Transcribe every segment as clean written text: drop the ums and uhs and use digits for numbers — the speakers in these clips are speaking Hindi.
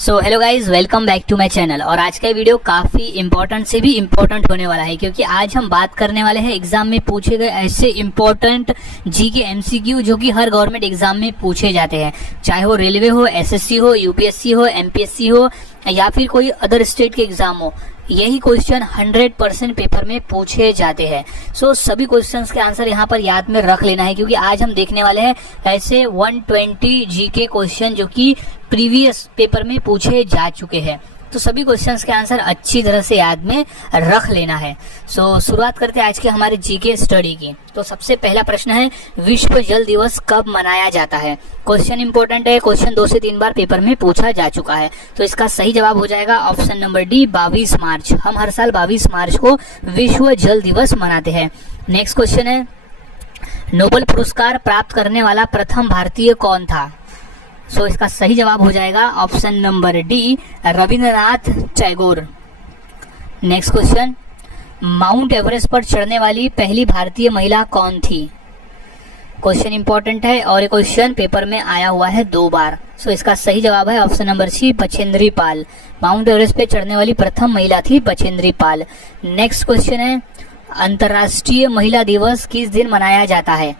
So hello guys, welcome back to my channel. और आज का वीडियो काफ़ी इंपॉर्टेंट से भी इम्पोर्टेंट होने वाला है, क्योंकि आज हम बात करने वाले हैं एग्जाम में पूछे गए ऐसे इम्पोर्टेंट जीके एमसीक्यू जो कि हर गवर्नमेंट एग्जाम में पूछे जाते हैं, चाहे वो रेलवे हो, एसएससी हो, यूपीएससी हो, एमपीएससी हो या फिर कोई अदर स्टेट के एग्जाम हो। यही क्वेश्चन 100% पेपर में पूछे जाते हैं। सो सभी क्वेश्चंस के आंसर यहाँ पर याद में रख लेना है, क्योंकि आज हम देखने वाले हैं ऐसे 120 जीके क्वेश्चन जो कि प्रीवियस पेपर में पूछे जा चुके हैं। तो सभी क्वेश्चंस के आंसर अच्छी तरह से याद में रख लेना है। सो शुरुआत करते हैं आज के हमारे जीके स्टडी की। तो सबसे पहला प्रश्न है, विश्व जल दिवस कब मनाया जाता है? क्वेश्चन इंपॉर्टेंट है, क्वेश्चन 2 से 3 बार पेपर में पूछा जा चुका है। तो इसका सही जवाब हो जाएगा ऑप्शन नंबर डी, 22 मार्च। हम हर साल 22 मार्च को विश्व जल दिवस मनाते हैं। नेक्स्ट क्वेश्चन है, नोबेल पुरस्कार प्राप्त करने वाला प्रथम भारतीय कौन था? सो इसका सही जवाब हो जाएगा option number D, Rabindranath Tagore. Next question, mount Everest पर चढ़ने वाली पहली भारतीय महिला कौन थी? क्वेश्चन इंपॉर्टेंट है और ये क्वेश्चन पेपर में आया हुआ है 2 बार। सो इसका सही जवाब है ऑप्शन नंबर सी, बछेंद्री पाल। माउंट एवरेस्ट पे चढ़ने वाली प्रथम महिला थी बछेंद्री पाल। नेक्स्ट क्वेश्चन है, अंतर्राष्ट्रीय महिला दिवस किस दिन मनाया जाता है?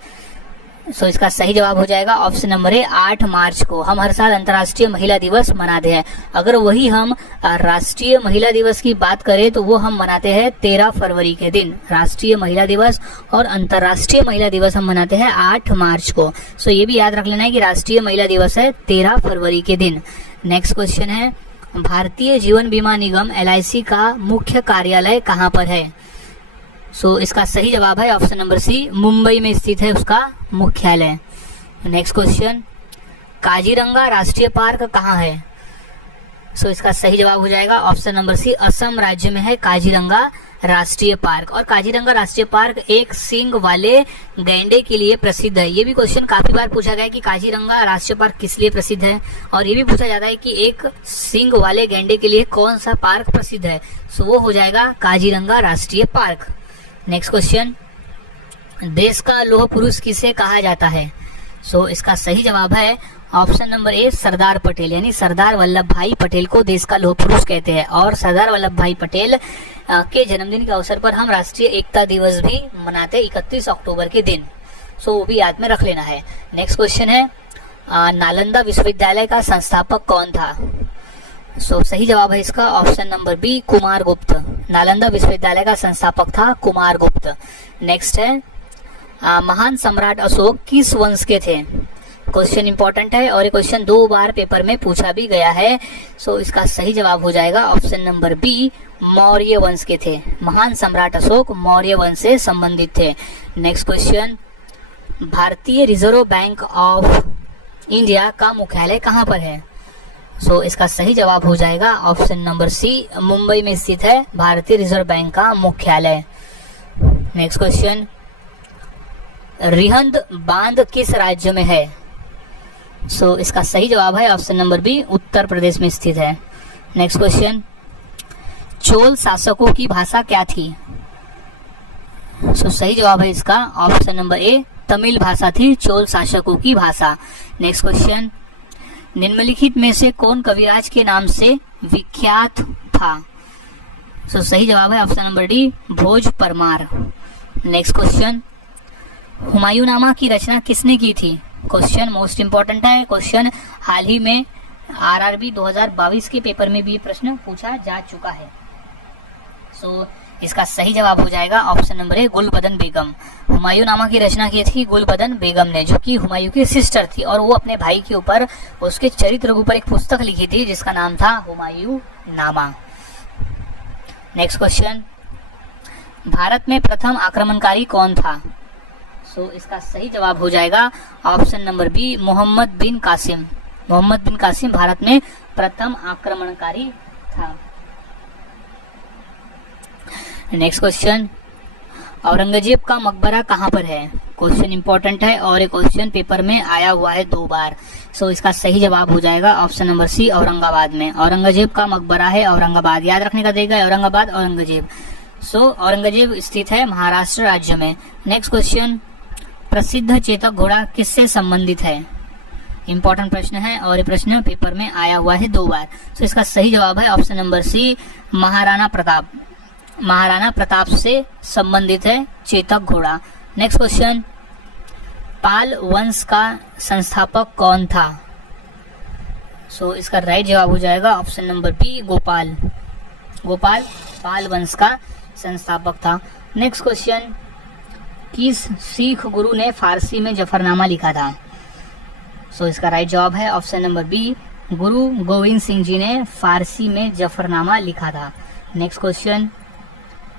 सो इसका सही जवाब हो जाएगा ऑप्शन नंबर ए, 8 मार्च को। हम हर साल अंतर्राष्ट्रीय महिला दिवस मनाते हैं। अगर वही हम राष्ट्रीय महिला दिवस की बात करें तो वो हम मनाते हैं 13 फरवरी के दिन। राष्ट्रीय महिला दिवस और अंतर्राष्ट्रीय महिला दिवस हम मनाते हैं 8 मार्च को। सो ये भी याद रख लेना है कि राष्ट्रीय महिला दिवस है 13 फरवरी के दिन। नेक्स्ट क्वेश्चन है, भारतीय जीवन बीमा निगम LIC का मुख्य कार्यालय कहाँ पर है? सो इसका सही जवाब है ऑप्शन नंबर सी, मुंबई में स्थित है उसका मुख्यालय। नेक्स्ट क्वेश्चन, काजीरंगा राष्ट्रीय पार्क कहाँ है? सो इसका सही जवाब हो जाएगा ऑप्शन नंबर सी, असम राज्य में है काजीरंगा राष्ट्रीय पार्क। और काजीरंगा राष्ट्रीय पार्क एक सींग वाले गैंडे के लिए प्रसिद्ध है। ये भी क्वेश्चन काफी बार पूछा गया है कि काजीरंगा राष्ट्रीय पार्क किस लिए प्रसिद्ध है, और ये भी पूछा जाता है कि एक सींग वाले गैंडे के लिए कौन सा पार्क प्रसिद्ध है। सो वो हो जाएगा काजीरंगा राष्ट्रीय पार्क। नेक्स्ट क्वेश्चन, देश का लौह पुरुष किसे कहा जाता है? सो इसका सही जवाब है option number A, Sardar Patel. यानी सरदार वल्लभ भाई पटेल को देश का लौह पुरुष कहते हैं। और सरदार वल्लभ भाई पटेल के जन्मदिन के अवसर पर हम राष्ट्रीय एकता दिवस भी मनाते हैं 31 अक्टूबर के दिन। सो वो भी याद में रख लेना है। नेक्स्ट क्वेश्चन है, नालंदा विश्वविद्यालय का संस्थापक कौन था? सो सही जवाब है इसका ऑप्शन नंबर बी, कुमार गुप्त। नालंदा विश्वविद्यालय का संस्थापक था कुमार गुप्त। नेक्स्ट है, महान सम्राट अशोक किस वंश के थे? क्वेश्चन इंपॉर्टेंट है और ये क्वेश्चन 2 बार पेपर में पूछा भी गया है। सो इसका सही जवाब हो जाएगा ऑप्शन नंबर बी, मौर्य वंश के थे। महान सम्राट अशोक मौर्य वंश से संबंधित थे। नेक्स्ट क्वेश्चन, भारतीय रिजर्व बैंक ऑफ इंडिया का मुख्यालय कहाँ पर है? सो इसका सही जवाब हो जाएगा ऑप्शन नंबर सी, मुंबई में स्थित है भारतीय रिजर्व बैंक का मुख्यालय। नेक्स्ट क्वेश्चन, रिहंद बांध किस राज्य में है? सो इसका सही जवाब है option number B, Uttar Pradesh में स्थित है। नेक्स्ट क्वेश्चन, चोल शासकों की भाषा क्या थी? सो सही जवाब है इसका ऑप्शन नंबर ए, तमिल भाषा थी चोल शासकों की भाषा। नेक्स्ट क्वेश्चन, निम्नलिखित में से कौन कविराज के नाम से विख्यात था? सो सही जवाब है ऑप्शन नंबर डी, भोज परमार। नेक्स्ट क्वेश्चन, हुमायूंनामा की रचना किसने की थी? क्वेश्चन मोस्ट इंपॉर्टेंट है। क्वेश्चन हाल ही में RRB 2022 के पेपर में भी प्रश्न पूछा जा चुका है। सो इसका सही जवाब हो जाएगा ऑप्शन नंबर ए, गुलबदन बेगम। हुमायूंनामा की रचना की थी गुलबदन बेगम ने, जो कि हुमायूं की सिस्टर थी, और वो अपने भाई के ऊपर उसके चरित्र के ऊपर एक पुस्तक लिखी थी जिसका नाम था हुमायूंनामा। नेक्स्ट क्वेश्चन, भारत में प्रथम आक्रमणकारी कौन था? सो इसका सही जवाब हो जाएगा ऑप्शन नंबर बी, मोहम्मद बिन कासिम। मोहम्मद बिन कासिम भारत में प्रथम आक्रमणकारी था। नेक्स्ट क्वेश्चन, औरंगजेब का मकबरा कहाँ पर है? क्वेश्चन इंपॉर्टेंट है और ये क्वेश्चन पेपर में आया हुआ है 2 बार। सो इसका सही जवाब हो जाएगा ऑप्शन नंबर सी, औरंगाबाद में। औरंगजेब का मकबरा है औरंगाबाद, याद रखने का देगा, औरंगाबाद औरंगजेब। सो औरंगजेब स्थित है महाराष्ट्र राज्य में। नेक्स्ट क्वेश्चन, प्रसिद्ध चेतक घोड़ा किससे संबंधित है? इंपॉर्टेंट प्रश्न है और ये प्रश्न पेपर में आया हुआ है 2 बार। तो इसका सही जवाब है option number C, Maharana Pratap. Maharana Pratap से संबंधित है चेतक घोड़ा। नेक्स्ट क्वेश्चन, पाल वंश का संस्थापक कौन था? सो इसका राइट जवाब हो जाएगा option number B, Gopal. Gopal Pal वंश का संस्थापक था। नेक्स्ट क्वेश्चन, किस सिख गुरु ने फारसी में जफरनामा लिखा था? सो इसका राइट जवाब है ऑप्शन नंबर बी, गुरु गोविंद सिंह जी ने फारसी में जफरनामा लिखा था। नेक्स्ट क्वेश्चन,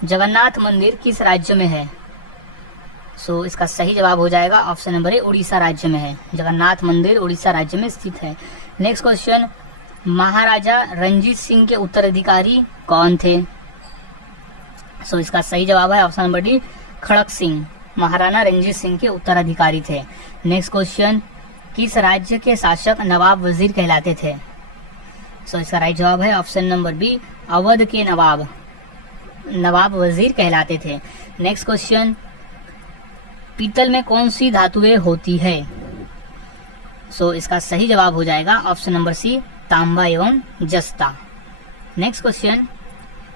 जगन्नाथ मंदिर किस राज्य में है? सो इसका सही जवाब हो जाएगा ऑप्शन नंबर ए, उड़ीसा राज्य में है। जगन्नाथ मंदिर उड़ीसा राज्य में स्थित है। नेक्स्ट क्वेश्चन, महाराजा रंजीत सिंह के उत्तराधिकारी कौन थे? सो इसका सही जवाब है ऑप्शन नंबर डी, खड़क सिंह। महाराणा रंजीत सिंह के उत्तराधिकारी थे। नेक्स्ट क्वेश्चन, किस राज्य के शासक नवाब वजीर कहलाते थे? सो इसका राइट जवाब है ऑप्शन नंबर बी, अवध के नवाब नवाब वजीर कहलाते थे। नेक्स्ट क्वेश्चन, पीतल में कौन सी धातुएं होती है? सो इसका सही जवाब हो जाएगा ऑप्शन नंबर सी, तांबा एवं जस्ता। नेक्स्ट क्वेश्चन,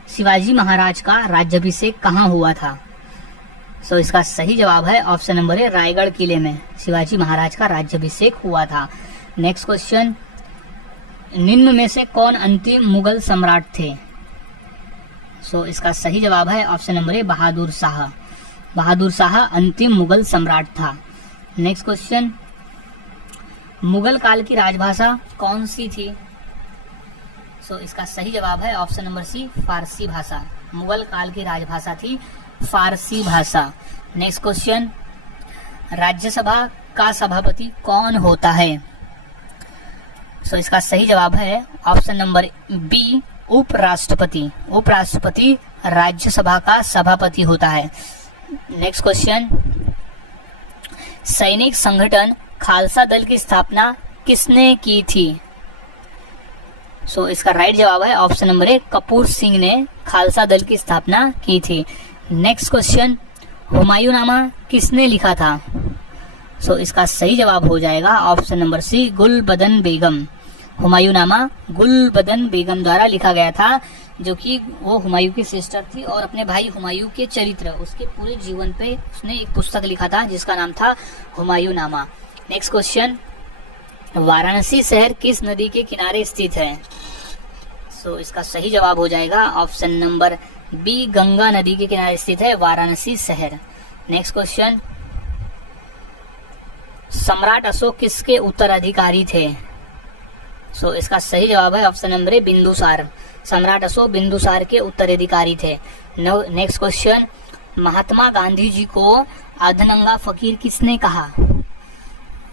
शिवाजी महाराज का राज्याभिषेक कहाँ हुआ था? सो इसका सही जवाब है ऑप्शन नंबर ए, रायगढ़ किले में शिवाजी महाराज का राज्याभिषेक हुआ था। नेक्स्ट क्वेश्चन, निम्न में से कौन अंतिम मुगल सम्राट थे? सो इसका सही जवाब है option number A, Bahadur Shah. Bahadur Shah अंतिम मुगल सम्राट था। नेक्स्ट क्वेश्चन, मुगल काल की राजभाषा कौन सी थी? सो इसका सही जवाब है ऑप्शन नंबर सी, फारसी भाषा। मुगल काल की राजभाषा थी फारसी भाषा। नेक्स्ट क्वेश्चन, राज्यसभा का सभापति कौन होता है? सो इसका सही जवाब है ऑप्शन नंबर बी, उपराष्ट्रपति। उपराष्ट्रपति राज्यसभा का सभापति होता है। नेक्स्ट क्वेश्चन, सैनिक संगठन खालसा दल की स्थापना किसने की थी? सो इसका राइट जवाब है option number A, Kapoor Singh ने खालसा दल की स्थापना की थी। नेक्स्ट क्वेश्चन, हुमायूंनामा किसने लिखा था? सो इसका सही जवाब हो जाएगा ऑप्शन नंबर सी, गुलबदन बेगम। हुमायूंनामा गुलबदन बेगम द्वारा लिखा गया था, जो कि वो हुमायूं की सिस्टर थी और अपने भाई हुमायूं के चरित्र, उसके पूरे जीवन पे उसने एक पुस्तक लिखा था जिसका नाम था हुमायूंनामा। नेक्स्ट क्वेश्चन, वाराणसी शहर किस नदी के किनारे स्थित है? सो इसका सही जवाब हो जाएगा ऑप्शन नंबर बी, गंगा नदी के किनारे स्थित है वाराणसी शहर। नेक्स्ट क्वेश्चन, सम्राट अशोक किसके उत्तराधिकारी थे? सो इसका सही जवाब है ऑप्शन नंबर ए, बिंदुसार। सम्राट अशोक बिंदुसार के उत्तराधिकारी थे। नेक्स्ट क्वेश्चन, महात्मा गांधी जी को अधनंगा फकीर किसने कहा?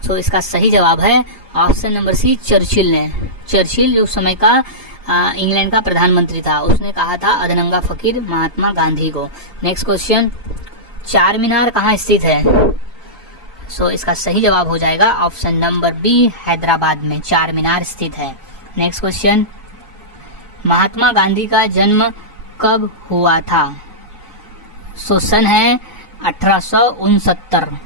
सो इसका सही जवाब है ऑप्शन नंबर सी, चर्चिल ने। चर्चिल जो उस समय का इंग्लैंड का प्रधानमंत्री था, उसने कहा था अधनंगा फकीर महात्मा गांधी को। नेक्स्ट क्वेश्चन, चार मीनार कहाँ स्थित है? सो इसका सही जवाब हो जाएगा ऑप्शन नंबर बी, हैदराबाद में चार मीनार स्थित है। नेक्स्ट क्वेश्चन, महात्मा गांधी का जन्म कब हुआ था? सो सन है 1869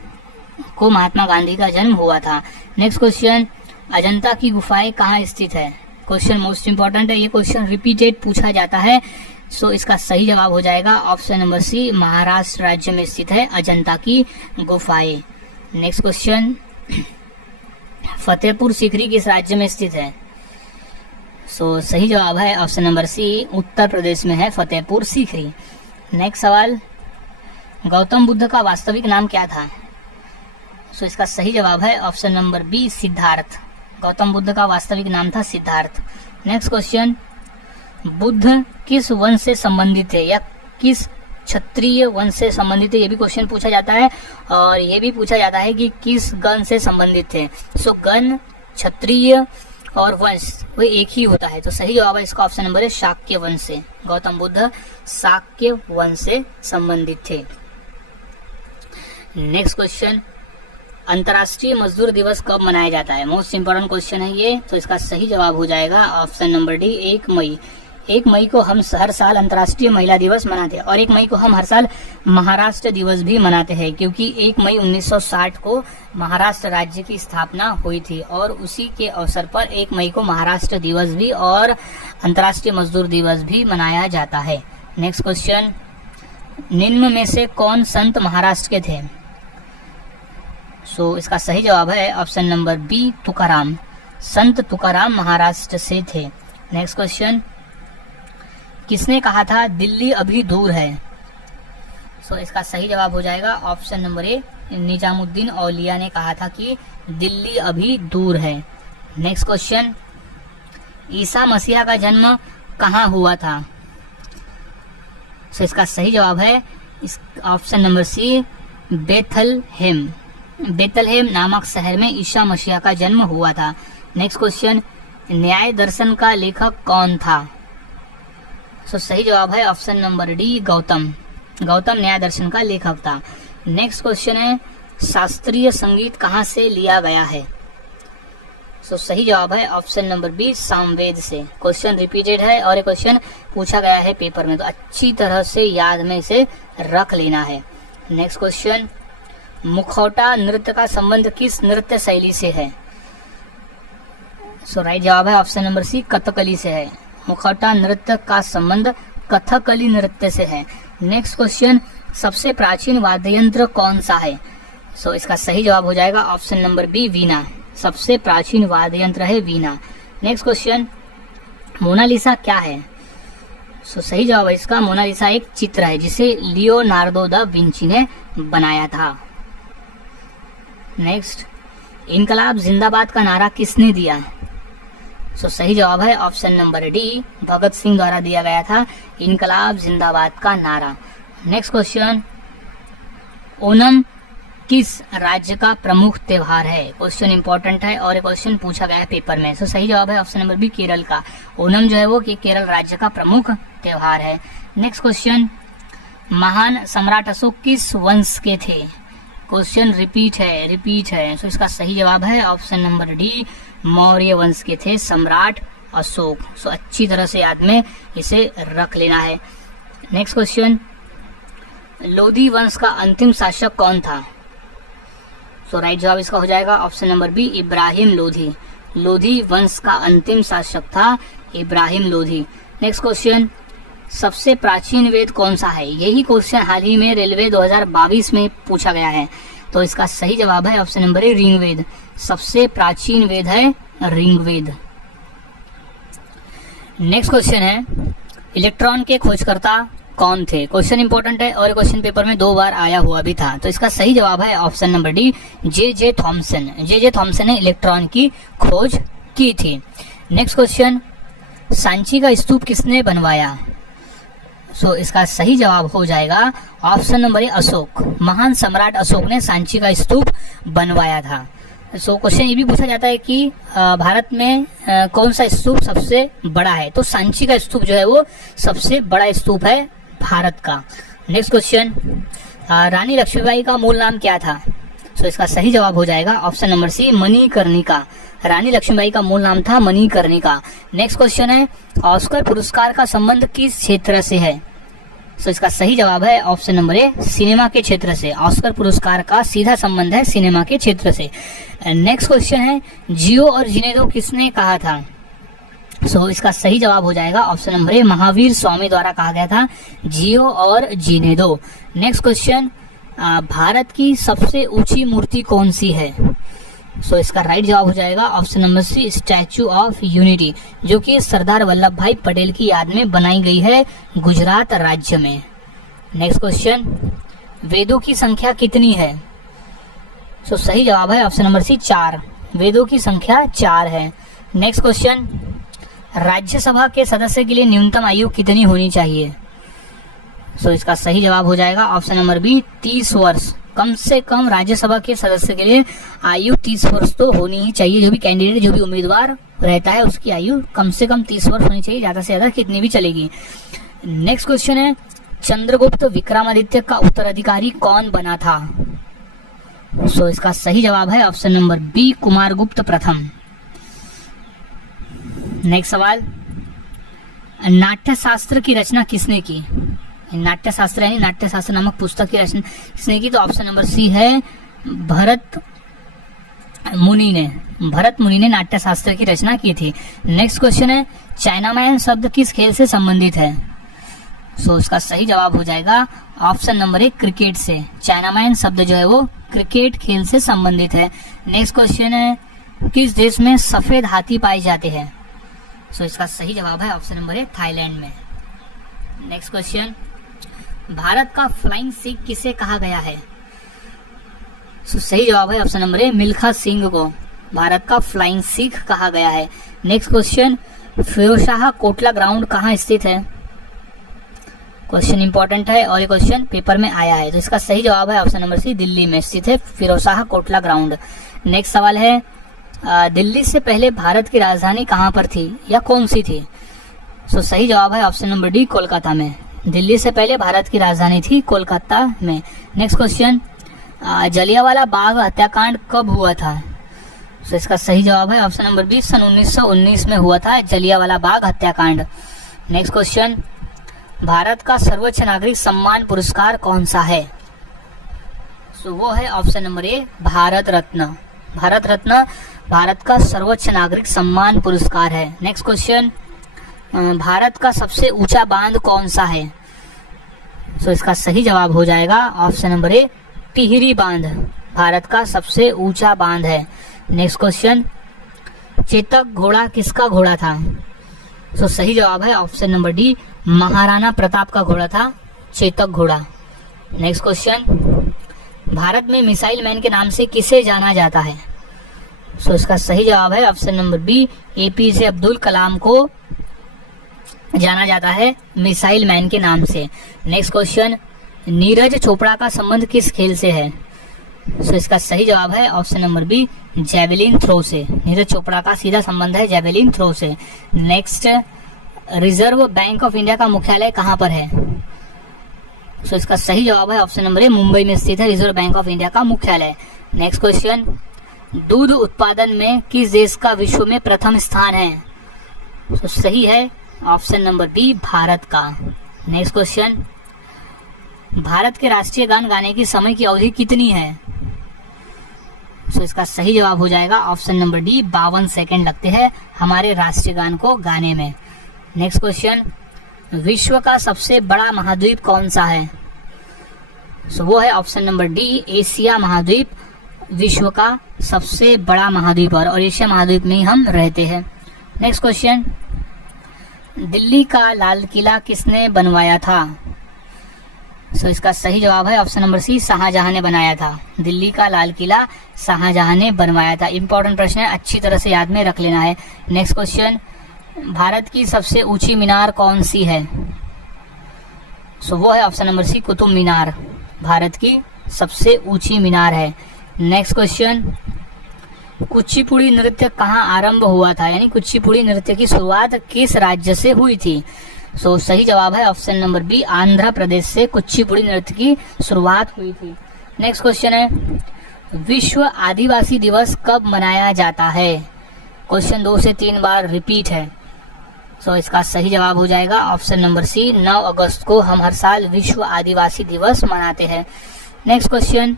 को महात्मा गांधी का जन्म हुआ था। नेक्स्ट क्वेश्चन, अजंता की गुफाएं कहाँ स्थित है? क्वेश्चन मोस्ट इंपॉर्टेंट है, ये क्वेश्चन रिपीटेड पूछा जाता है। सो इसका सही जवाब हो जाएगा ऑप्शन नंबर सी, महाराष्ट्र राज्य में स्थित है अजंता की गुफाएं। नेक्स्ट क्वेश्चन, फतेहपुर सीकरी किस राज्य में स्थित है? सो सही जवाब है ऑप्शन नंबर सी, उत्तर प्रदेश में है फतेहपुर सीकरी। नेक्स्ट सवाल, गौतम बुद्ध का वास्तविक नाम क्या था? सो इसका सही जवाब है option number B, Siddhartha. Gautam Buddha का वास्तविक नाम था सिद्धार्थ। नेक्स्ट क्वेश्चन, बुद्ध किस वंश से संबंधित थे या किस क्षत्रिय वंश से संबंधित थे? ये भी क्वेश्चन पूछा जाता है और ये भी पूछा जाता है कि किस गण से संबंधित थे। सो गण, क्षत्रिय और वंश वो एक ही होता है, तो सही जवाब है इसका ऑप्शन नंबर है, शाक्य वंश से। गौतम बुद्ध शाक्य वंश से संबंधित थे। नेक्स्ट क्वेश्चन, अंतर्राष्ट्रीय मजदूर दिवस कब मनाया जाता है? मोस्ट इंपोर्टेंट क्वेश्चन है ये, तो इसका सही जवाब हो जाएगा ऑप्शन नंबर डी, 1 मई। 1 मई को हम हर साल अंतर्राष्ट्रीय महिला दिवस मनाते हैं और 1 मई को हम हर साल महाराष्ट्र दिवस भी मनाते हैं, क्योंकि 1 मई 1960 को महाराष्ट्र राज्य की स्थापना हुई थी और उसी के अवसर पर 1 मई को महाराष्ट्र दिवस भी और अंतर्राष्ट्रीय मजदूर दिवस भी मनाया जाता है। नेक्स्ट क्वेश्चन, निम्न में से कौन संत महाराष्ट्र के थे? सो इसका सही जवाब है ऑप्शन नंबर बी, तुकाराम। संत तुकाराम महाराष्ट्र से थे। नेक्स्ट क्वेश्चन, किसने कहा था दिल्ली अभी दूर है? सो इसका सही जवाब हो जाएगा ऑप्शन नंबर ए, निजामुद्दीन औलिया ने कहा था कि दिल्ली अभी दूर है। नेक्स्ट क्वेश्चन, ईसा मसीहा का जन्म कहाँ हुआ था? सो इसका सही जवाब है option number C, Bethlehem. Bethlehem नामक शहर में ईसा मसीहा का जन्म हुआ था। नेक्स्ट क्वेश्चन, न्याय दर्शन का लेखक कौन था? सो सही जवाब है option number D, Gautam. Gautam न्याय दर्शन का लेखक था। नेक्स्ट क्वेश्चन है, शास्त्रीय संगीत कहाँ से लिया गया है? सो सही जवाब है ऑप्शन नंबर बी, सामवेद से। क्वेश्चन रिपीटेड है और ये क्वेश्चन पूछा गया है पेपर में, तो अच्छी तरह से याद में इसे रख लेना है। नेक्स्ट क्वेश्चन, मुखौटा नृत्य का संबंध किस नृत्य शैली से है? सो राइट जवाब है ऑप्शन नंबर सी, कथकली से है। मुखौटा नृत्य का संबंध कथकली नृत्य से है। नेक्स्ट क्वेश्चन, सबसे प्राचीन वाद्य यंत्र कौन सा है? सो इसका सही जवाब हो जाएगा ऑप्शन नंबर बी, वीणा। सबसे प्राचीन वाद्य यंत्र है वीणा। नेक्स्ट क्वेश्चन, मोनालिसा क्या है? सो सही जवाब है इसका, मोनालिसा एक चित्र है जिसे लियोनार्डो दा विंची ने बनाया था। नेक्स्ट, इनकलाब जिंदाबाद का नारा किसने दिया? सो सही जवाब है option number D, Bhagat Singh द्वारा दिया गया था इनकलाब जिंदाबाद का नारा। नेक्स्ट क्वेश्चन, ओणम किस राज्य का प्रमुख त्योहार है? क्वेश्चन इंपॉर्टेंट है और ये क्वेश्चन पूछा गया है पेपर में। सो सही जवाब है ऑप्शन नंबर बी, केरल का। ओणम जो है वो केरल राज्य का प्रमुख त्योहार है। नेक्स्ट क्वेश्चन, महान सम्राट अशोक किस वंश के थे? क्वेश्चन रिपीट है। सो इसका सही जवाब है ऑप्शन नंबर डी, मौर्य वंश के थे सम्राट अशोक। सो अच्छी तरह से याद में इसे रख लेना है। नेक्स्ट क्वेश्चन, लोधी वंश का अंतिम शासक कौन था? सो राइट जवाब इसका हो जाएगा option number B, Ibrahim Lodhi. Lodhi वंश का अंतिम शासक था इब्राहिम लोधी। नेक्स्ट क्वेश्चन, सबसे प्राचीन वेद कौन सा है? यही क्वेश्चन हाल ही में रेलवे 2022 में पूछा गया है, तो इसका सही जवाब है ऑप्शन नंबर ए, ऋग्वेद। सबसे प्राचीन वेद है ऋग्वेद। नेक्स्ट क्वेश्चन है, इलेक्ट्रॉन के खोजकर्ता कौन थे? क्वेश्चन इंपॉर्टेंट है और क्वेश्चन पेपर में 2 बार आया हुआ भी था, तो इसका सही जवाब है option number D, J Thomson. J Thomson ने इलेक्ट्रॉन की खोज की थी। नेक्स्ट क्वेश्चन, सांची का स्तूप किसने बनवाया? सो इसका सही जवाब हो जाएगा ऑप्शन नंबर ए, अशोक। महान सम्राट अशोक ने सांची का स्तूप बनवाया था। सो क्वेश्चन ये भी पूछा जाता है कि भारत में कौन सा स्तूप सबसे बड़ा है? तो सांची का स्तूप जो है वो सबसे बड़ा स्तूप है भारत का। नेक्स्ट क्वेश्चन, रानी लक्ष्मीबाई का मूल नाम क्या था? सो इसका सही जवाब हो जाएगा ऑप्शन नंबर सी, मणिकर्णिका। रानी लक्ष्मीबाई का मूल नाम था मणिकर्णिका। नेक्स्ट क्वेश्चन है, ऑस्कर पुरस्कार का संबंध किस क्षेत्र से है? सो इसका सही जवाब है ऑप्शन नंबर ए, सिनेमा के क्षेत्र से। ऑस्कर पुरस्कार का सीधा संबंध है सिनेमा के क्षेत्र से। नेक्स्ट क्वेश्चन है, जियो और जीने दो किसने कहा था? सो इसका सही जवाब हो जाएगा option number A, Mahavir Swami द्वारा कहा गया था जियो और जीने दो। नेक्स्ट क्वेश्चन, भारत की सबसे ऊंची मूर्ति कौन सी है? सो इसका राइट जवाब हो जाएगा option number C, Statue of Unity, जो कि सरदार वल्लभ भाई पटेल की याद में बनाई गई है गुजरात राज्य में। नेक्स्ट क्वेश्चन, वेदों की संख्या कितनी है? सो सही जवाब है ऑप्शन नंबर सी, 4। वेदों की संख्या 4 है। नेक्स्ट क्वेश्चन, राज्यसभा के सदस्य के लिए न्यूनतम आयु कितनी होनी चाहिए? सो इसका सही जवाब हो जाएगा ऑप्शन नंबर बी, 30 वर्ष। कम से कम राज्यसभा के सदस्य के लिए आयु 30 वर्ष तो होनी ही चाहिए। जो भी कैंडिडेट, जो भी उम्मीदवार रहता है उसकी आयु कम से कम 30 वर्ष होनी चाहिए, ज्यादा से ज्यादा कितनी भी चलेगी। नेक्स्ट क्वेश्चन है, चंद्रगुप्त विक्रमादित्य का उत्तराधिकारी कौन बना था? सो इसका सही जवाब है ऑप्शन नंबर बी, कुमारगुप्त प्रथम। नेक्स्ट सवाल, नाट्य शास्त्र की रचना किसने की? नाट्य शास्त्र यानी नाट्य शास्त्र नामक पुस्तक की रचना किसने की? तो ऑप्शन नंबर सी है भरत मुनि ने। भरत मुनि ने नाट्य शास्त्र की रचना की थी। नेक्स्ट क्वेश्चन है चाइनामैन शब्द किस खेल से संबंधित है? सो इसका सही जवाब हो जाएगा ऑप्शन नंबर 1 क्रिकेट से। चाइनामैन शब्द जो है वो क्रिकेट खेल से संबंधित है। नेक्स्ट क्वेश्चन है किस देश में सफेद हाथी पाए जाते हैं? सो इसका सही जवाब है ऑप्शन नंबर 1 थाईलैंड में। नेक्स्ट क्वेश्चन भारत का फ्लाइंग सिख किसे कहा गया है? सो सही जवाब है ऑप्शन नंबर 1 मिल्खा सिंह को भारत का फ्लाइंग सिख कहा गया है। Next question Firozshah Kotla ground कहाँ स्थित है? क्वेश्चन इंपॉर्टेंट है और ये क्वेश्चन पेपर में आया है, तो इसका सही जवाब है ऑप्शन नंबर सी दिल्ली में स्थित है फिरोजशाह कोटला ग्राउंड। नेक्स्ट सवाल है दिल्ली से पहले भारत की राजधानी कहाँ पर थी या कौन सी थी? सो सही जवाब है ऑप्शन नंबर डी कोलकाता में। दिल्ली से पहले भारत की राजधानी थी कोलकाता में। नेक्स्ट क्वेश्चन जलियांवाला बाग हत्याकांड कब हुआ था? सो इसका सही जवाब है ऑप्शन नंबर बी सन 1919 में हुआ था जलियांवाला बाग हत्याकांड। नेक्स्ट क्वेश्चन भारत का सर्वोच्च नागरिक सम्मान पुरस्कार कौन सा है? सो वो है option number A Bharat Ratna. Bharat Ratna Bharat का सर्वोच्च नागरिक सम्मान पुरस्कार है। नेक्स्ट क्वेश्चन भारत का सबसे ऊंचा बांध कौन सा है? सो इसका सही जवाब हो जाएगा ऑप्शन नंबर ए टिहरी बांध भारत का सबसे ऊंचा बांध है। नेक्स्ट क्वेश्चन चेतक घोड़ा किसका घोड़ा था? सो सही जवाब है option number D Maharana Pratap का घोड़ा था चेतक घोड़ा। नेक्स्ट क्वेश्चन भारत में मिसाइल मैन के नाम से किसे जाना जाता है? सो इसका सही जवाब है option number B APJ Abdul Kalam को जाना जाता है मिसाइल मैन के नाम से। नेक्स्ट क्वेश्चन नीरज चोपड़ा का संबंध किस खेल से है? सो इसका सही जवाब है option number B javelin throw से। नीरज चोपड़ा का सीधा संबंध है जेवलिन थ्रो से। Next Reserve Bank of India का मुख्यालय कहाँ पर है? सो इसका सही जवाब है ऑप्शन नंबर ए मुंबई में स्थित है रिजर्व बैंक ऑफ इंडिया का मुख्यालय। नेक्स्ट क्वेश्चन दूध उत्पादन में किस देश का विश्व में प्रथम स्थान है? सो सही है ऑप्शन नंबर बी भारत का। नेक्स्ट क्वेश्चन भारत के राष्ट्रीय गान गाने की समय की अवधि कितनी है? सो इसका सही जवाब हो जाएगा ऑप्शन नंबर डी 52 सेकेंड लगते हैं हमारे राष्ट्रीय गान को गाने में। नेक्स्ट क्वेश्चन विश्व का सबसे बड़ा महाद्वीप कौन सा है? सो वो है ऑप्शन नंबर डी एशिया महाद्वीप विश्व का सबसे बड़ा महाद्वीप और एशिया महाद्वीप में ही हम रहते हैं। नेक्स्ट क्वेश्चन दिल्ली का लाल किला किसने बनवाया था? सो इसका सही जवाब है ऑप्शन नंबर सी शाहजहां ने बनाया था। दिल्ली का लाल किला शाहजहां ने बनवाया था। इंपॉर्टेंट प्रश्न है, अच्छी तरह से याद में रख लेना है। नेक्स्ट क्वेश्चन भारत की सबसे ऊंची मीनार कौन सी है? सो वो है ऑप्शन नंबर सी कुतुब मीनार भारत की सबसे ऊंची मीनार है। नेक्स्ट क्वेश्चन कुचिपुड़ी नृत्य कहाँ आरंभ हुआ था, यानी कुचिपुड़ी नृत्य की शुरुआत किस राज्य से हुई थी? सो सही जवाब है option number B Andhra Pradesh से कुचिपुड़ी नृत्य की शुरुआत हुई थी। नेक्स्ट क्वेश्चन है विश्व आदिवासी दिवस कब मनाया जाता है? क्वेश्चन 2 से 3 बार रिपीट है। सो इसका सही जवाब हो जाएगा ऑप्शन नंबर सी 9 अगस्त को हम हर साल विश्व आदिवासी दिवस मनाते हैं। नेक्स्ट क्वेश्चन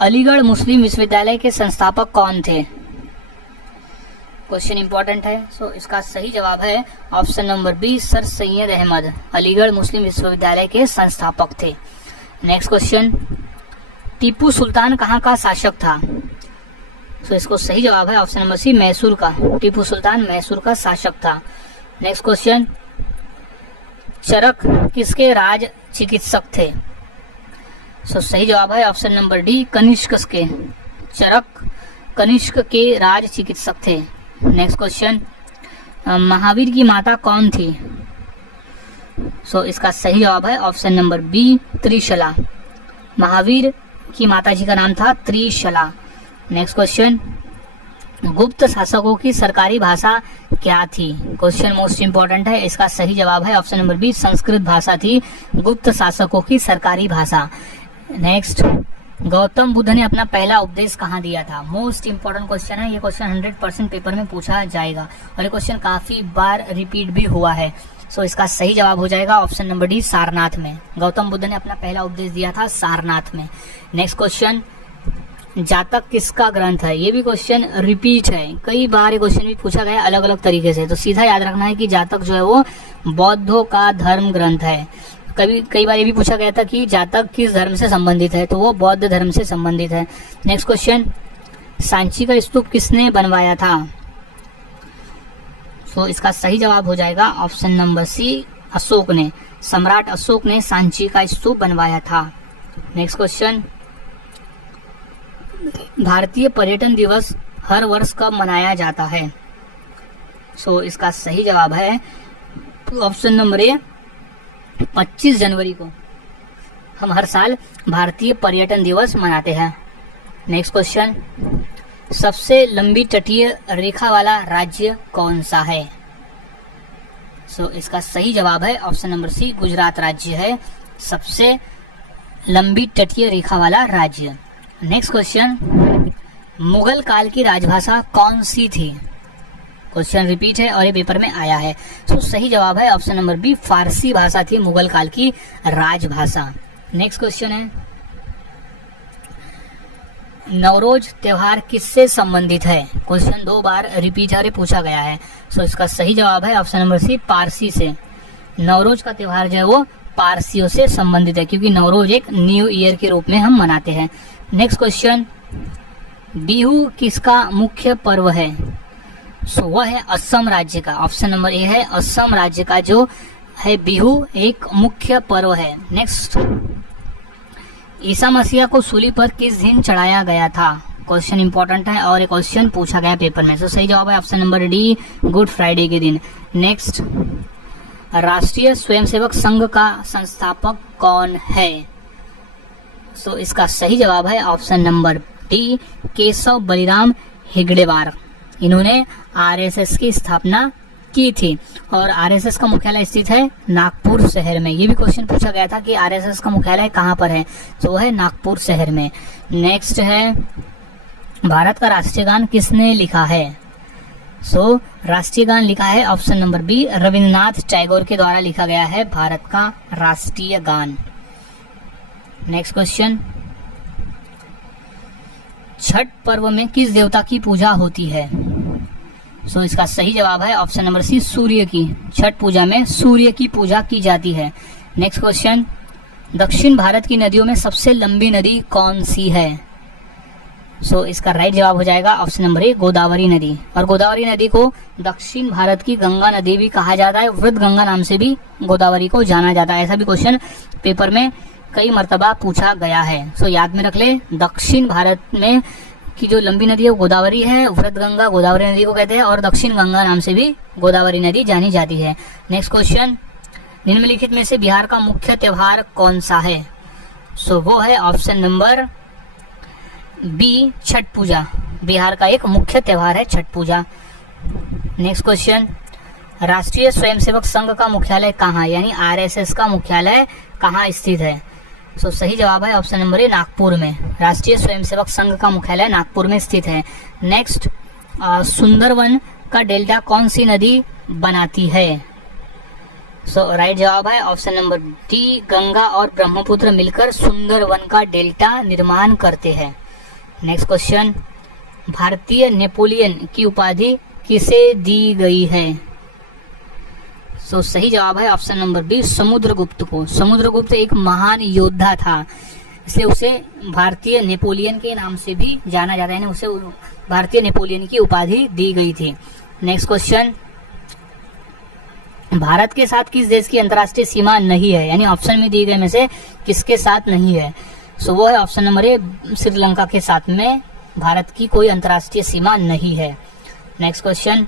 अलीगढ़ मुस्लिम विश्वविद्यालय के संस्थापक कौन थे? क्वेश्चन इंपॉर्टेंट है। सो इसका सही जवाब है option number B sir Syed Ahmad Aligarh Muslim विश्वविद्यालय के संस्थापक थे। नेक्स्ट क्वेश्चन टीपू सुल्तान कहाँ का शासक था? सो इसको सही जवाब है ऑप्शन नंबर सी मैसूर का। टीपू सुल्तान मैसूर का शासक था। नेक्स्ट क्वेश्चन चरक किसके राज चिकित्सक थे? सो सही जवाब है ऑप्शन नंबर डी कनिष्क के। चरक कनिष्क के राज चिकित्सक थे। नेक्स्ट क्वेश्चन महावीर की माता कौन थी? सो इसका सही जवाब है option number B Trishala. Mahavir की माता जी का नाम था त्रिशला। नेक्स्ट क्वेश्चन गुप्त शासकों की सरकारी भाषा क्या थी? क्वेश्चन मोस्ट इंपॉर्टेंट है। इसका सही जवाब है ऑप्शन नंबर बी संस्कृत भाषा थी गुप्त शासकों की सरकारी भाषा। नेक्स्ट गौतम बुद्ध ने अपना पहला उपदेश कहाँ दिया था? मोस्ट इंपॉर्टेंट क्वेश्चन है ये। क्वेश्चन 100% पेपर में पूछा जाएगा और ये क्वेश्चन काफी बार रिपीट भी हुआ है। सो इसका सही जवाब हो जाएगा ऑप्शन नंबर डी, सारनाथ में। गौतम बुद्ध ने अपना पहला उपदेश दिया था सारनाथ में। नेक्स्ट क्वेश्चन, जातक किसका ग्रंथ है? ये भी क्वेश्चन रिपीट है, कई बार ये क्वेश्चन भी पूछा गया अलग अलग तरीके से। तो सीधा याद रखना है कि जातक जो है वो बौद्धों का धर्म ग्रंथ है। कई बार ये भी पूछा गया था कि जातक किस धर्म से संबंधित है, तो वो बौद्ध धर्म से संबंधित है। नेक्स्ट क्वेश्चन, सांची का स्तूप किसने बनवाया था? तो इसका सही जवाब हो जाएगा ऑप्शन नंबर सी, अशोक ने। सम्राट अशोक ने सांची का स्तूप बनवाया था। नेक्स्ट क्वेश्चन, भारतीय पर्यटन दिवस हर वर्ष कब मनाया जाता है? सो इसका सही जवाब है ऑप्शन नंबर ए, 25 जनवरी को हम हर साल भारतीय पर्यटन दिवस मनाते हैं। नेक्स्ट क्वेश्चन, सबसे लंबी तटीय रेखा वाला राज्य कौन सा है? सो इसका सही जवाब है ऑप्शन नंबर सी, गुजरात राज्य है सबसे लंबी तटीय रेखा वाला राज्य। नेक्स्ट क्वेश्चन, मुगल काल की राजभाषा कौन सी थी? क्वेश्चन रिपीट है और ये पेपर में आया है। सो सही जवाब है ऑप्शन नंबर बी, फारसी भाषा थी मुगल काल की राजभाषा। नेक्स्ट क्वेश्चन है, नवरोज त्योहार किससे संबंधित है? क्वेश्चन 2 बार रिपीट है और पूछा गया है। सो इसका सही जवाब है ऑप्शन नंबर सी, पारसी से। नवरोज का त्योहार जो है वो पारसियों से संबंधित है, क्योंकि नवरोज एक न्यू ईयर के रूप में हम मनाते हैं। नेक्स्ट क्वेश्चन, बिहू किसका मुख्य पर्व है? सो वह है असम राज्य का। ऑप्शन नंबर ए है, असम राज्य का जो है बिहू एक मुख्य पर्व है। नेक्स्ट, ईसा मसीह को सूली पर किस दिन चढ़ाया गया था? क्वेश्चन इंपॉर्टेंट है और एक क्वेश्चन पूछा गया पेपर में। सो सही जवाब है option number D, good Friday के दिन। नेक्स्ट, राष्ट्रीय स्वयंसेवक संघ का संस्थापक कौन है? सो इसका सही जवाब है option number D, Keshav Baliram हेगड़ेवार। इन्होंने आरएसएस की स्थापना की थी और आरएसएस का मुख्यालय स्थित है नागपुर शहर में। ये भी क्वेश्चन पूछा गया था कि आरएसएस का मुख्यालय कहाँ पर है, तो वह है नागपुर शहर में। नेक्स्ट है, भारत का राष्ट्रीय गान किसने लिखा है? सो राष्ट्रीय गान लिखा है option number B, Rabindranath Tagore के द्वारा लिखा गया है भारत का राष्ट्रीय गान। नेक्स्ट क्वेश्चन, छठ पर्व में किस देवता की पूजा होती है? सो इसका सही जवाब है ऑप्शन नंबर सी, सूर्य की। छठ पूजा में सूर्य की पूजा की जाती है। नेक्स्ट क्वेश्चन, दक्षिण भारत की नदियों में सबसे लंबी नदी कौन सी है? सो इसका राइट जवाब हो जाएगा ऑप्शन नंबर ए, गोदावरी नदी। और गोदावरी नदी को दक्षिण भारत की गंगा नदी भी कहा जाता है, वृद्ध गंगा नाम से भी गोदावरी को जाना जाता है। ऐसा भी क्वेश्चन पेपर में कई मर्तबा पूछा गया है। सो याद में रख ले, दक्षिण भारत में की जो लंबी नदी है वो गोदावरी है, वृद्ध गंगा गोदावरी नदी को कहते हैं और दक्षिण गंगा नाम से भी गोदावरी नदी जानी जाती है। नेक्स्ट क्वेश्चन, निम्नलिखित में से बिहार का मुख्य त्योहार कौन सा है? सो वो है ऑप्शन नंबर बी, छठ पूजा। बिहार का एक मुख्य त्योहार है छठ पूजा। नेक्स्ट क्वेश्चन, राष्ट्रीय स्वयंसेवक संघ का मुख्यालय कहाँ, यानी आरएसएस का मुख्यालय कहाँ स्थित है? सो सही जवाब है ऑप्शन नंबर ए, नागपुर में। राष्ट्रीय स्वयंसेवक संघ का मुख्यालय नागपुर में स्थित है। नेक्स्ट, सुंदरवन का डेल्टा कौन सी नदी बनाती है? सो राइट जवाब है ऑप्शन नंबर डी, गंगा और ब्रह्मपुत्र मिलकर सुंदरवन का डेल्टा निर्माण करते हैं। नेक्स्ट क्वेश्चन, भारतीय नेपोलियन की उपाधि किसे दी गई है? सो सही जवाब है ऑप्शन नंबर बी, समुद्रगुप्त को। समुद्रगुप्त एक महान योद्धा था, इसलिए उसे भारतीय नेपोलियन के नाम से भी जाना जाता है, उसे भारतीय नेपोलियन की उपाधि दी गई थी। नेक्स्ट क्वेश्चन, भारत के साथ किस देश की अंतर्राष्ट्रीय सीमा नहीं है, यानी ऑप्शन में दिए गए में से किसके साथ नहीं है? सो वो है ऑप्शन नंबर ए, श्रीलंका के साथ में भारत की कोई अंतर्राष्ट्रीय सीमा नहीं है। नेक्स्ट क्वेश्चन,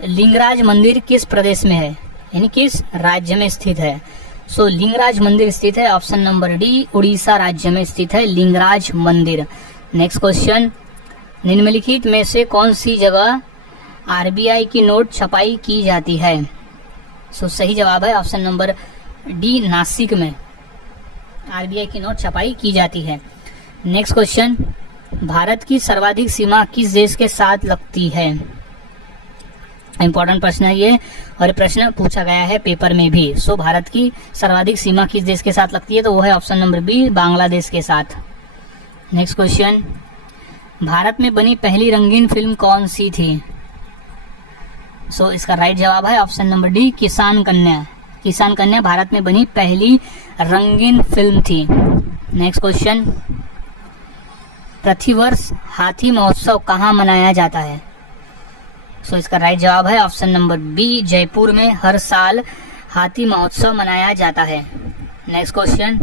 लिंगराज मंदिर किस प्रदेश में है, यानी किस राज्य में स्थित है? सो लिंगराज मंदिर स्थित है ऑप्शन नंबर डी, उड़ीसा राज्य में स्थित है लिंगराज मंदिर। नेक्स्ट क्वेश्चन, निम्नलिखित में से कौन सी जगह आरबीआई की नोट छपाई की जाती है? सो सही जवाब है ऑप्शन नंबर डी, नासिक में। आरबीआई की नोट छपाई की जाती है। नेक्स्ट क्वेश्चन, भारत की सर्वाधिक सीमा किस देश के साथ लगती है? इंपॉर्टेंट प्रश्न है ये, और प्रश्न पूछा गया है पेपर में भी। सो भारत की सर्वाधिक सीमा किस देश के साथ लगती है? तो वो है ऑप्शन नंबर बी, बांग्लादेश के साथ। नेक्स्ट क्वेश्चन, भारत में बनी पहली रंगीन फिल्म कौन सी थी? सो इसका राइट जवाब है ऑप्शन नंबर डी, किसान कन्या। किसान कन्या भारत में बनी पहली रंगीन फिल्म थी। नेक्स्ट क्वेश्चन, प्रतिवर्ष हाथी महोत्सव कहाँ मनाया जाता है? सो इसका राइट जवाब है ऑप्शन नंबर बी, जयपुर में हर साल हाथी महोत्सव मनाया जाता है। Next question,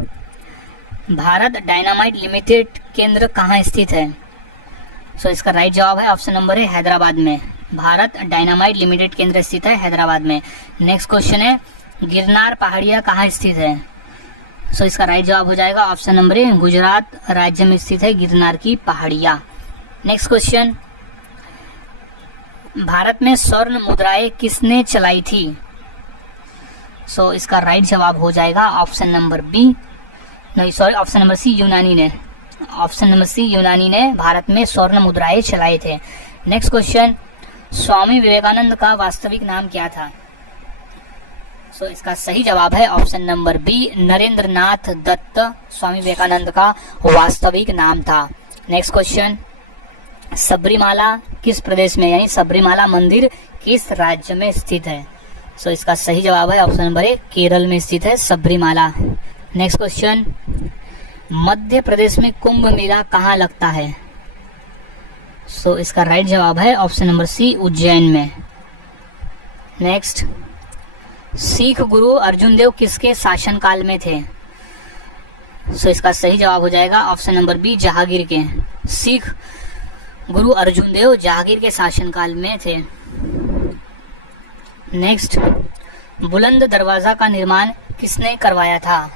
Bharat dynamite limited केंद्र कहाँ स्थित है? सो इसका राइट जवाब है ऑप्शन नंबर ए, हैदराबाद में। भारत डायनामाइट लिमिटेड केंद्र स्थित है हैदराबाद में। नेक्स्ट क्वेश्चन है, गिरनार पहाड़ियाँ कहाँ स्थित है? सो इसका राइट जवाब हो जाएगा ऑप्शन नंबर ए, गुजरात राज्य में स्थित है गिरनार की पहाड़ियाँ। नेक्स्ट क्वेश्चन, भारत में स्वर्ण मुद्राएं किसने चलाई थी? सो इसका राइट जवाब हो जाएगा ऑप्शन नंबर बी, नहीं सॉरी, ऑप्शन नंबर सी, यूनानी ने। ऑप्शन नंबर सी, यूनानी ने भारत में स्वर्ण मुद्राएं चलाए थे। नेक्स्ट क्वेश्चन, स्वामी विवेकानंद का वास्तविक नाम क्या था? सो इसका सही जवाब है ऑप्शन नंबर बी, नरेंद्र नाथ दत्त स्वामी विवेकानंद का वास्तविक नाम था। नेक्स्ट क्वेश्चन, सबरीमाला किस प्रदेश में, यानी सबरीमाला मंदिर किस राज्य में स्थित है? सो इसका सही जवाब है ऑप्शन नंबर ए, केरल में स्थित है सबरीमाला। नेक्स्ट क्वेश्चन, मध्य प्रदेश में कुंभ मेला कहाँ लगता है? सो इसका राइट जवाब है ऑप्शन नंबर सी, उज्जैन में। नेक्स्ट, सिख गुरु अर्जुन देव किसके शासनकाल में थे? सो इसका सही जवाब हो जाएगा ऑप्शन नंबर बी, जहांगीर के। सिख गुरु अर्जुन देव जहांगीर के शासनकाल में थे। नेक्स्ट, बुलंद दरवाजा का निर्माण किसने करवाया था?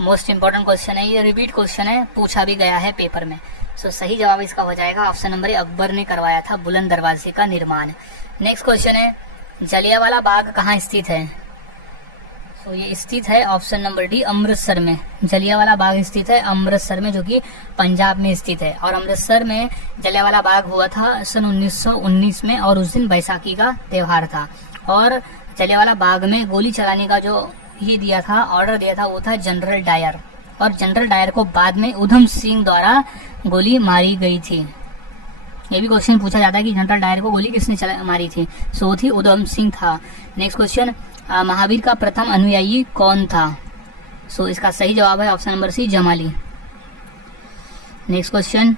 मोस्ट इंपॉर्टेंट क्वेश्चन है ये, रिपीट क्वेश्चन है, पूछा भी गया है पेपर में। सो सही जवाब इसका हो जाएगा ऑप्शन नंबर ए, अकबर ने करवाया था बुलंद दरवाजे का निर्माण। नेक्स्ट क्वेश्चन है, जलियांवाला बाग कहाँ स्थित है? तो ये स्थित है ऑप्शन नंबर डी, अमृतसर में। जलियांवाला बाग स्थित है अमृतसर में, जो कि पंजाब में स्थित है। और अमृतसर में जलियांवाला बाग हुआ था सन 1919 में, और उस दिन बैसाखी का त्यौहार था। और जलियांवाला बाग में गोली चलाने का जो ये दिया था, ऑर्डर दिया था, वो था जनरल डायर। और जनरल डायर को बाद में उधम सिंह द्वारा गोली मारी गई थी। ये भी क्वेश्चन पूछा जाता है कि जनरल डायर को गोली किसने मारी थी? सो थी उधम सिंह था। नेक्स्ट क्वेश्चन, महावीर का प्रथम अनुयायी कौन था? सो इसका सही जवाब है option number C, Jamali. Next question,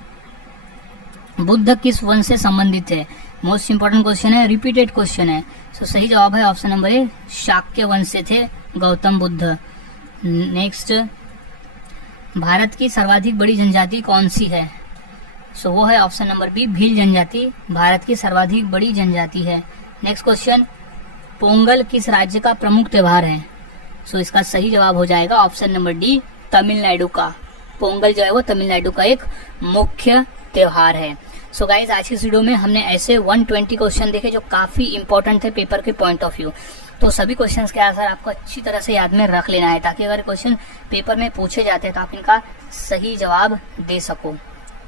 Buddha किस वंश से संबंधित है? मोस्ट इंपॉर्टेंट क्वेश्चन है, रिपीटेड क्वेश्चन है। सो सही जवाब है ऑप्शन नंबर ए, शाक्य वंश से थे गौतम बुद्ध। नेक्स्ट, भारत की सर्वाधिक बड़ी जनजाति कौन सी है? सो वो है ऑप्शन नंबर बी, भील जनजाति भारत की सर्वाधिक बड़ी जनजाति है। नेक्स्ट क्वेश्चन, पोंगल किस राज्य का प्रमुख त्योहार है? सो इसका सही जवाब हो जाएगा ऑप्शन नंबर डी, तमिलनाडु का। पोंगल जो है वो तमिलनाडु का एक मुख्य त्योहार है। सो गाइज, आज की इस वीडियो में हमने ऐसे 120 क्वेश्चन देखे जो काफी इंपॉर्टेंट थे पेपर के पॉइंट ऑफ व्यू। तो सभी क्वेश्चंस के आंसर आपको अच्छी तरह से याद में रख लेना है, ताकि अगर क्वेश्चन पेपर में पूछे जाते हैं तो आप इनका सही जवाब दे सको।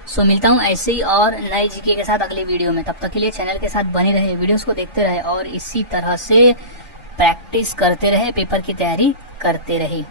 सो मिलता हूँ ऐसे ही और नए जीके के साथ अगले वीडियो में। तब तक के लिए चैनल के साथ बने रहे, वीडियोस को देखते रहे और इसी तरह से प्रैक्टिस करते रहे, पेपर की तैयारी करते रहे।